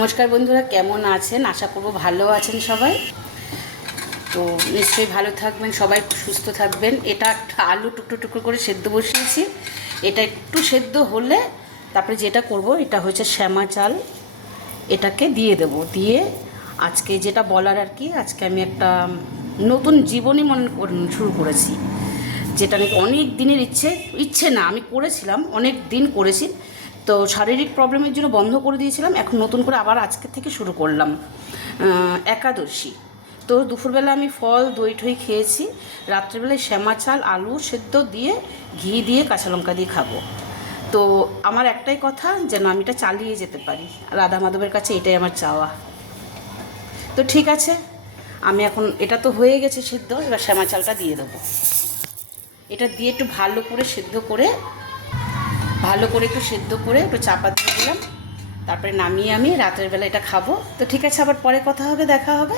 নমস্কার বন্ধুরা, কেমন আছেন? আশা করব ভালো আছেন সবাই। তো নিশ্চয়ই ভালো থাকবেন, সবাই সুস্থ থাকবেন। এটা আলু টুকরো টুকরো করে সেদ্ধ বসিয়েছি। এটা একটু সেদ্ধ হলে তারপরে যেটা করব, এটা হচ্ছে শ্যামা চাল। এটাকে দিয়ে দেব। দিয়ে আজকে যেটা বলার আর কি, আজকে আমি একটা নতুন জীবনী মনে শুরু করেছি। যেটা নাকি অনেক দিনের ইচ্ছে ইচ্ছে না, আমি করেছিলাম, অনেক দিন করেছি। তো শারীরিক প্রবলেমের জন্য বন্ধ করে দিয়েছিলাম। এখন নতুন করে আবার আজকে থেকে শুরু করলাম। একাদশী। তো দুপুরবেলা আমি ফল, দই ঠই খেয়েছি। রাত্রেবেলায় শ্যামা চাল, আলু সেদ্ধ দিয়ে, ঘি দিয়ে, কাঁচা লঙ্কা দিয়ে খাব। তো আমার একটাই কথা, যেন আমি এটা চালিয়ে যেতে পারি। রাধা মাধবের কাছে এটাই আমার চাওয়া। তো ঠিক আছে, আমি এখন, এটা তো হয়ে গেছে সিদ্ধ, এবার শ্যামা চালটা দিয়ে দেবো। এটা দিয়ে একটু ভালো করে সেদ্ধ করে ভালো করে একটু সেদ্ধ করে একটু চাপা দিয়ে দিলাম। তারপরে নামিয়ে আমি রাতের বেলা এটা খাব। তো ঠিক আছে, আবার পরে কথা হবে, দেখা হবে।